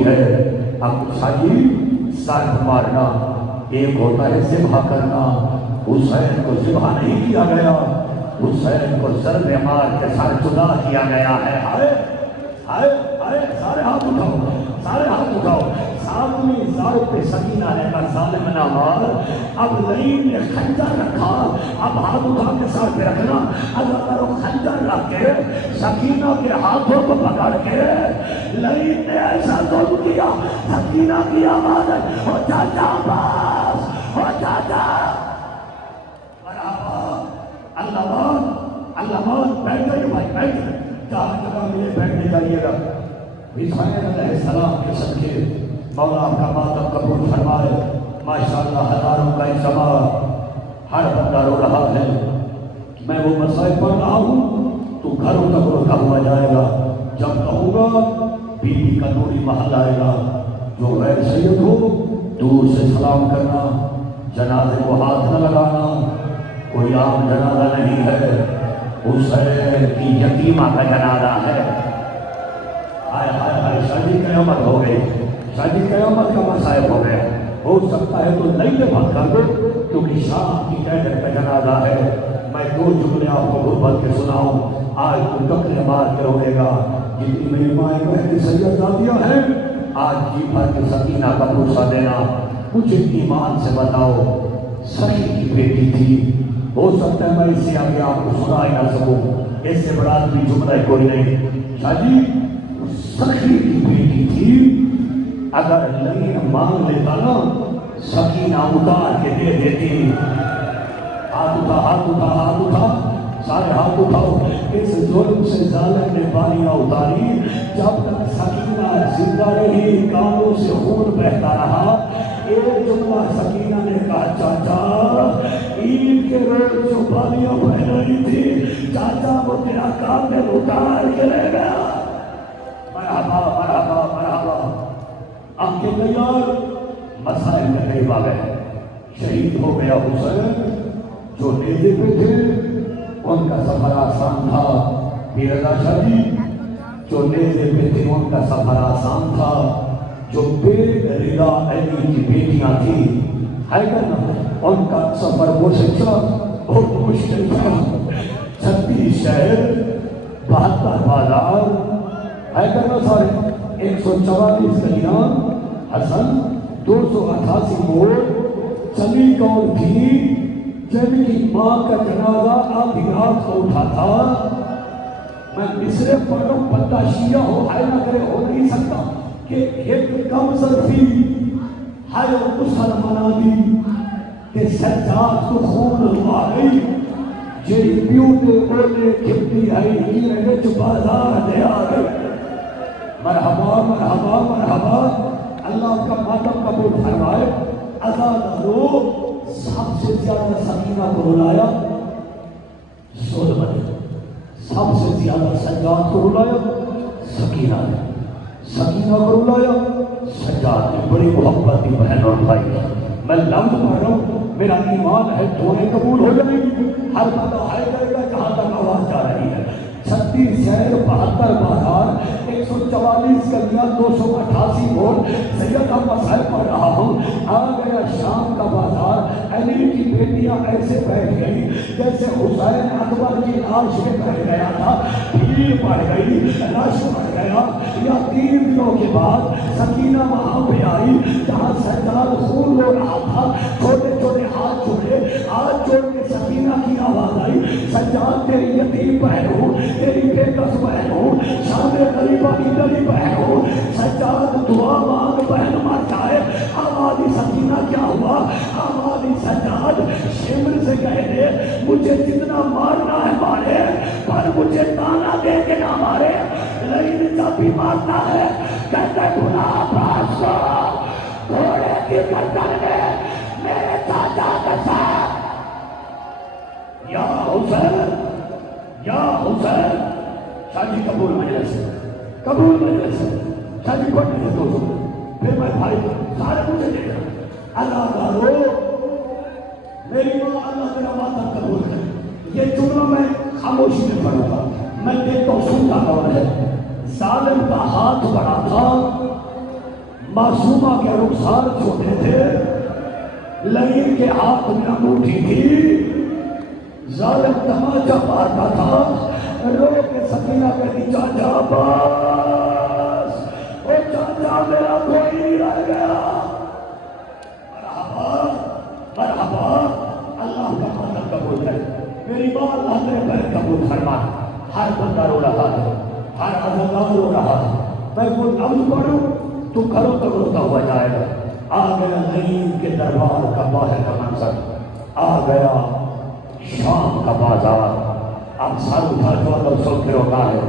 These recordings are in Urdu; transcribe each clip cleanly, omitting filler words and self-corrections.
ہوتی ہے۔ اب شاہی سر مارنا ایک ہوتا ہے ذبح کرنا، حسین کو ذبح نہیں کیا گیا، حسین کو ضرب مار کے سر جدا کیا گیا ہے۔ ہائے ہائے ہائے، سارے ہاتھ اٹھاؤ، سارے ہاتھ اٹھاؤ۔ ساتویں سال پہ سکینہ نے کہا ظالم نہ مار۔ اب لعین نے خنجر رکھا، اب ہاتھ اٹھا کے سر پہ رکھنا، اللہ کرو خنجر رکھ کے سکینہ کے ہاتھوں کو پکڑ کے لعین نے ایسا ظلم کیا، سکینہ کی آواز ہے ہو چاچا باس، ہو چاچا۔ اللہ بیٹھ جائیے بھائی، بیٹھ جائیے، جہاں جگہ ملے بیٹھنے جائیے گا۔ حسین علیہ السلام کے صدقے مولا آپ کا ماتم قبول فرمائے۔ ماشاءاللہ ہزاروں کا اجتماع، ہر بندہ رو رہا ہے۔ میں وہ مسائل پڑھ رہا ہوں تو گھروں تک روتا ہوا جائے گا۔ جب کہوں گا بیوی کا نوری محل آئے گا، جو غیر سید ہو دور سے سلام کرنا، جنازے کو ہاتھ نہ لگانا، کوئی عام جنازہ نہیں ہے، حسین کی یتیمہ کا جنازہ ہے۔ ہائے ہائے ہائے، شادی قیامت ہو گئی، شادی قیامت کا مسائل ہو گیا۔ ہو سکتا ہے تو نہیں بات کر دو کیونکہ شام کی قیدر کا جنازہ ہے۔ میں دو جملے آپ کو غربت کے سناؤں، آج تو ٹکرے مار کے روے گا۔ جتنی میری مائیں بہنیں سیداتیاں ہیں، آج جی بھر کے سکینہ کا پوچھا دینا، مجھے ایمان سے بتاؤ سخی کی بیٹی تھی۔ ہو سکتا ہے میں اس سے آگے آپ کو سنا ہی نہ سکوں، اس سے بڑا بھی جملہ کوئی نہیں۔ شاہی سخی کی بیٹی تھی، اگر لعین مانگ لیتا نا سکینہ اتار کے دے دیتی۔ ہاتھ اٹھا، ہاتھ اٹھا، ہاتھ اٹھا، سارے ہاتھ اٹھاؤ۔ اس ظلم سے ظالم نے باریاں اتاری، جب تک سکینہ زندہ رہی کانوں سے خون بہتا رہا۔ ایک جملہ سکینہ نے کہا چاچا عید کے روز جو بالیاں بہ رہی تھی چاچا وہ تیرا کامل اتار کے لے گیا۔ مرحبا مرحبا مرحبا۔ آپ کے تیار مسائل میں قریب آ گئے۔ شہید ہو گیا حسین، جو نیزے پہ تھے ان کا سفر آسان تھا۔ پیر رضا شاہ جی جو نیزے پہ تھے ان کا سفر آسان تھا۔ جو بے رضا علی کی بیٹیاں تھیں ان کا سفر مشکل بہت مشکل تھا۔ 36 شہر، 72 بازار، سارے 144 گلیاں، حسن 288 موڑ، چلی کون تھی جن کی ماں کا جنازہ آدھی رات کو اٹھا تھا۔ میں مصرے پڑھوں، بندہ شیعہ ہو ہائے نہ کرے، ہو نہیں سکتا کہ ایک کم ظرفی ہائے مسلمانہ دی کہ سجاد کو خون لوا گئی جیڑی پیو دے اولے کھپتی آئی ہی رہے چو بازار دے آ گئی۔ مرحبا مرحبا مرحبا، اللہ کا ماتم قبول فرمائے۔ ازادارو سب سے زیادہ سکینہ کو رلایا سولمن، سب سے زیادہ سجاد کو رلایا سکینہ نے، سکینہ کو رلایا سجاد نے۔ بڑی محبت کی بہن اور بھائی، میں لفظ پڑھ رہا ہوں، میرا ایمان ہے دعائیں قبول ہو جائیں گی۔ ہر بندہ ہائے کرے گا جہاں تک آواز جا رہی ہے۔ 36 شہر، 72 بازار، 144 گلیاں، 288 موڑ، سید اب مسائل پڑھ رہا ہوں۔ آ گیا شام کا بازار، علی کی بیٹیاں ایسے بیٹھ گئی جیسے حسین اکبر کی لاش میں بیٹھ گیا تھا۔ بھیڑ پڑ گئی، رش پڑ گیا۔ یا 3 دنوں کے بعد سکینہ وہاں پہ آئی جہاں سجاد خون لو رہا تھا۔ چھوٹے چھوٹے ہاتھ جوڑے، ہاتھ جوڑ کے سکینہ کی آواز آئی، سجاد تیری یتیم بہن ہوں، تیری بے کس بہن ہوں، شام غریبہ کی گلی بہن ہوں، سجاد دعا مانگ بہن مر جائے۔ آواز سکینہ کیا ہوا؟ آواز سجاد شمر سے کہہ دے مجھے جتنا مارنا ہے مارے، پر مجھے تانا دے کے نہ مارے۔ لیکن جب بھی مارنا ہے کہتے گناہ باز کو گھوڑے کی گردن میں میرے چاچا کا ساتھ۔ یا حسین یا حسین، شادی قبول مجلس، قبول مجلس، شادی کو نہیں دوستو۔ پھر میں بھائی سارے مجھے دے رہا اللہ دارو میری ماں، اللہ تیرا ماتم قبول کرے۔ یہ جملہ میں خاموشی میں پڑھوں گا، میں دیکھتا ہوں سنتا کون ہے۔ ظالم کا ہاتھ بڑا تھا، معصومہ کے رخسار چھوٹے تھے، لگیر کے ہاتھ میں انگوٹھی تھی، ظالم تماچا مارتا تھا، رو کے سکینہ کہتی چاچا بس، او چاچا میرا کوئی نہیں رہ گیا۔ مرحبا مرحبا، اللہ کا مدد قبول ہے، میری ماں اللہ نے بہت قبول فرما۔ ہر بندہ رو رہا ہے، ہر عزیزان رو رہا ہے، میں کوئی عمل کروں تو کرو تو روتا ہوا جائے گا۔ آ گیا نعیم کے دربار کا باہر کا منظر، آ گیا شام کا بازار، اب سر اٹھا جو اگر سو کے روکا ہے،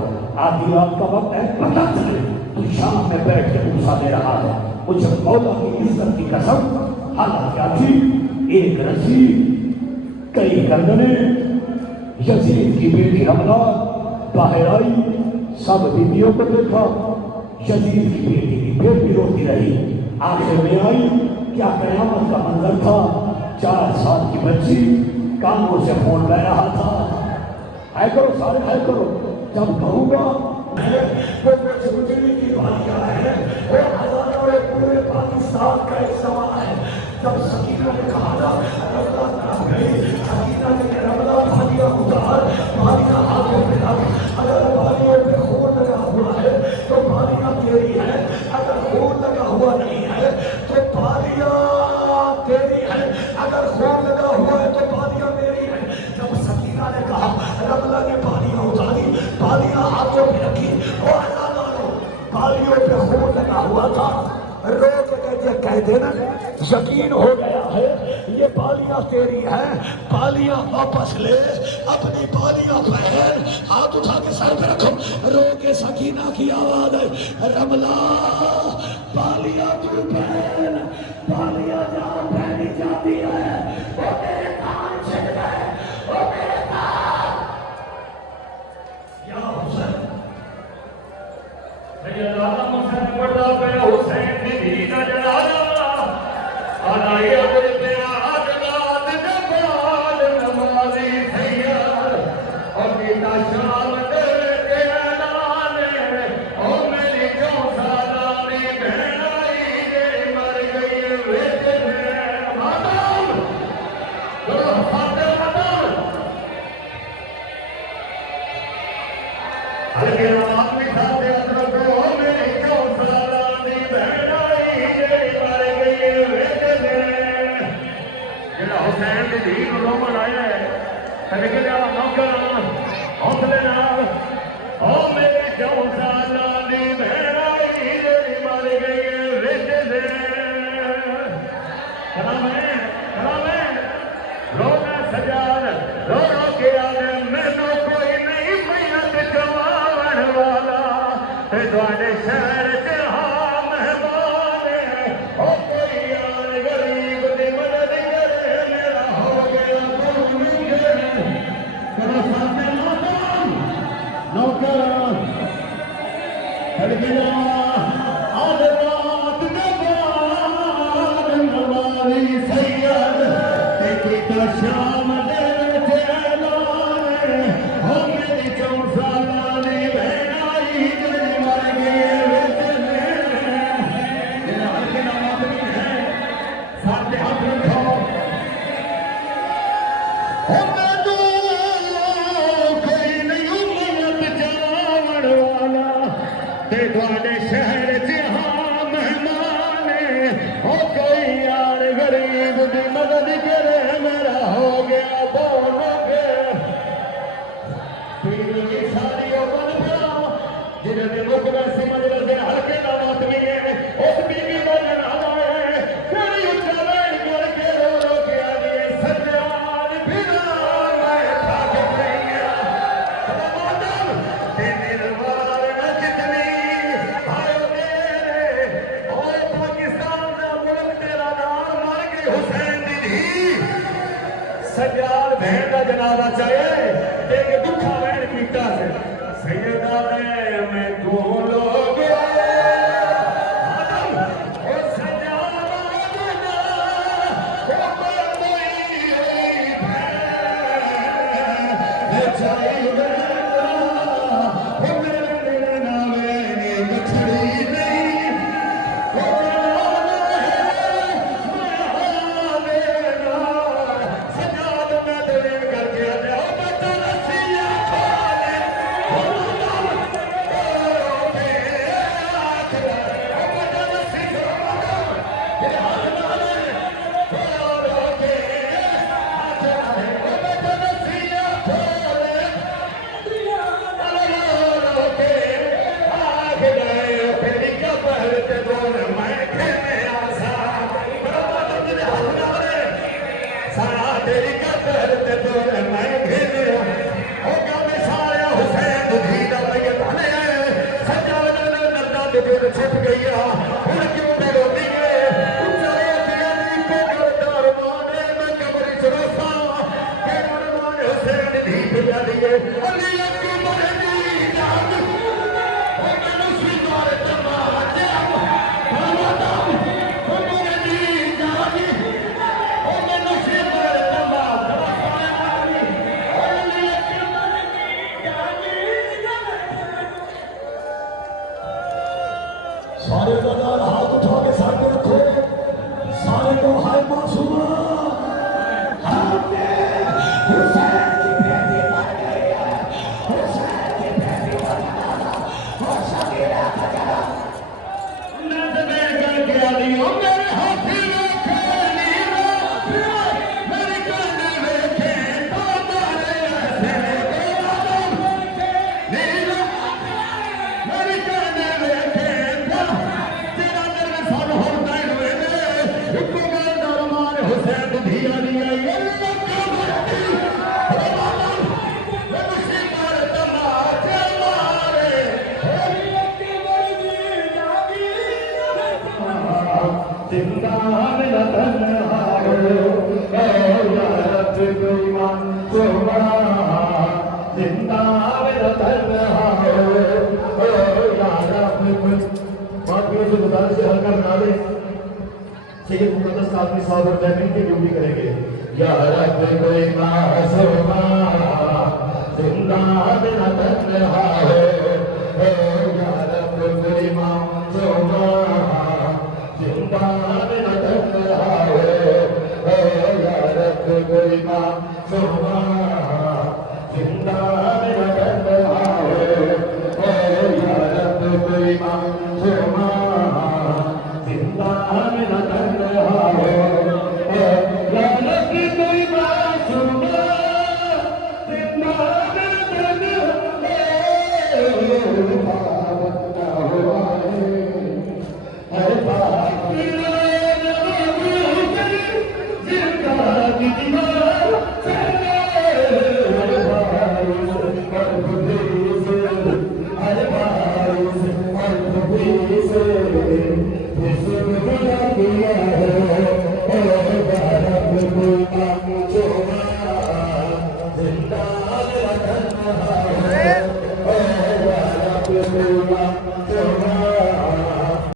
آدھی رات کا وقت ہے پتہ چلے تو شام میں بیٹھ کے موسیٰ دے رہا ہے، مجھے مولا کی عزت کی قسم، حالت کیا تھی؟ ایک رسی، کئی گردنے، یزید کی بیٹی رملہ باہر آئی، سب بیویوں کو دیکھا، یزید کی بیٹی کی بیٹی روتی رہی، آخر میں آئی، کیا قیامت کا منظر تھا، 4 سال کی بچی کانوں سے خون بہ رہا تھا۔ ہے کرو سارے ہے کرو، جب کہوں گا وہ مجھے کی بات ہے، وہ ہزاروں پورے پاکستان کا ایک سوال ہے۔ جب سکینہ نے کہا نا رمضہ طرف گئی، سکینہ نے رمضہ بھانیہ اتار، بھانیہ ہاتھوں پہ رکھ، اگر بھانیوں پہ خون لگا ہوا ہے تو بھانیہ تیری ہے، اگر خون لگا ہوا نہیں ہے تو بھانیہ تیری ہے، اگر خون لگا ہوا ہے تو بھانیہ میری ہے۔ جب سکینہ نے کہا، رمضہ نے بھانیہ اتاری، بھانیہ ہاتھوں پہ رکھی، وہ ہزاروں بھانیوں پہ خون لگا ہوا تھا، رو کے کہہ دینا یقین ہو گیا ہے یہ بالیاں تیری ہیں، بالیاں واپس لے، اپنی بالیاں پہن، ہاتھ اٹھا کے سر پہ رکھو، رو کے سکینہ کی آواز ہے، رملہ بالیاں تو پہن، بالیاں جہاں پہنی جاتی ہے وہ میرے کان چھٹ گئے، وہ میرے کان۔ یا حسین سید آدم حسین پڑھتا پہ حسین دی دھی دا جنازہ، آدھائی اگر پیاد داد جبال نمازی سید، اور بیتا شام دے کے اعلانے، او میری 4 سالانی بہن آئی جے مر گئی ویچ میں ماتم، جو فاتح ماتم ہر کے نماز میں ساتھ ادرک، او میری 4 سالانی بہن آئی جے مر گئی ویچ میں۔ جڑا حسین دی دھی نوں رومن آیا ہے، کہنے کہ جا نوکر حوصلے نال، او میری 4 سالانی بہن آئی جے مر گئی ویچ میں۔ کلامیں رونا سجاد رو رو کے آگے مینوں کوئی نہیں میت جواون والا، تے تواڈے شہر چ ہاں مہمان ہے، او کوئی یار غریب دی مدد کرے، میرا ہو گیا قوم کے کرو ساتھ ماتم نوکر کھڑ گیا آدھ رات جبال نمازی سید، دیکھتا شام دے وچ اعلان، ہو میری 4 سالانی بہن آئی جے مر گئی وچ میں۔ جڑا ہر کے نام آدمی ہے ساتھ ہاتھ رکھو، او مینوں کوئی نہیں میت جاون والا، تے تواڈے شہر چ ہاں مہمان ہے، او کوئی یار غریب دی مدد کرے، میرا ہو گیا بول کے پیر کی ساری او بن پیا، جنہاں نے مک ویسی مجلس دے ہلکے نام آدمی ہے، اس بیوی کا جنازہ ہے، کیڑی اچھا لین کر کے رو رو کے آدھی سجاد پھرا میں تھک گئی ماتم تیری روار نہ جتنی آئے میرے، او پاکستان دا ملک تیرا نام مر گئی حسین دی دھی، سجاد بہن دا جنازہ چاہے تے کہ دکھا وین کیتا سے سیدہ میں تو لوگ ماتم او سجاد آجنا او کوئی بہن چاہی بہن او میرے نامے بچھڑی نہیں، او پہلتے دور میں گھیرے ہو گیا مثال حسین دھی دا میت ہے سجادہ دا نردہ دگر چھپ گئی ہن کیوں پہ روتی ہے اچھائے دیا دی کو کردار مانے میں قبر چروسا کہ مرمان حسین دھی پہ دیئے علی اکبر دی جان ہو میں نشی دور تمام جام ہمادام ہمارے دی جانی ہو میں نشی دور تمام علی اکبر دی جانی سارے بازار ہاتھ اٹھا کے ساتھ رکھو سارے کو ہائے معصومہ ہم نے حسین کی بیٹی مر گئی ہے حسین کی بیٹی مر گئی ہے اور شکیرہ کا جنم نند میں کر کے آلیوں میرے ہاتھی رکھنی میری کانے میں کھینتا مارے ایسے کو آدم نیلہ میری کانے میں کھینتا تیرا در سال ہوتا ہی ہوئے نے اکو گئے درمان حسین دھیا دیا اللہ کا بھرتی ہمارا میں مشی مار تماچے مارے زندہ میرا تنہا ہو اے یا رب کوئی منصوبہ زندہ میرا تنہا ہو اے یا رب کوئی بات یہ سے گزارش سے حل کرنا دے سید مقدس آدمی صاحب اور تحمیل کی ڈیوٹی کریں گے یا رب کوئی معصومہ زندہ میرا تنہا ہو اے یا رب کوئی معصومہ زندہ میرا تنہا ہو اے یا رب کوئی معصومہ زندہ میرا تنہا ہو اے یا رب کوئی معصومہ زندہ میرا تنہا ہو اے یا رب کوئی معصومہ زندہ میرا تنہا ہو اے